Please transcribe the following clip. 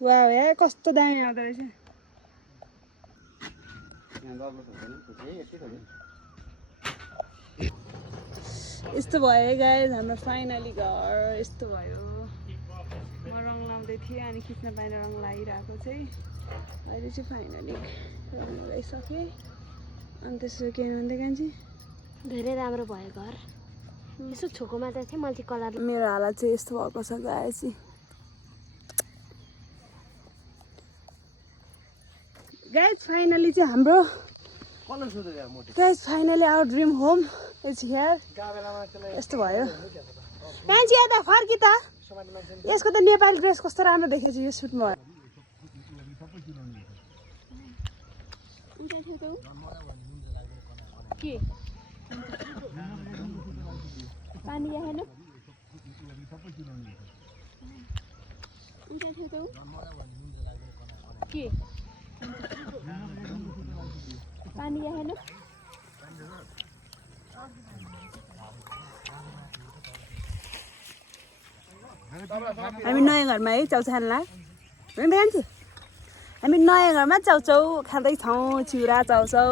वाह यार कस्तो दामी आउँदो रहेछ यस्तो भयो गाइस हाम्रो फाइनली घर यस्तो भयो म रङ लाउँदै थिएँ अनि खिच्न पाएन रङ लगाइरहेको चाहिँ अहिले चाहिँ फाइनली रङ लगाइसकेँ अनि त्यसो के भन्दै कान्छी धेरै राम्रो भयो घर यसो छोको मात्र थियो मल्टी कलर मेरो हालत चाहिँ यस्तो भएको छ गाइस गाइस फाइनली चाहिँ हाम्रो guys finally our dream home is here यस्तो भयो मान्छे यता फर्की त यसको त नेपाली ड्रेस कस्तो राम्रो देखेछ यो सुटमा के पानी यहाँ हेर्नु के पानी यहाँ हेर्नु हामी नयाँ घरमा है चाउचाउ खानलाई हामी नयाँ घरमा चाउचाउ खाँदैछौँ चिउरा चाउचाउ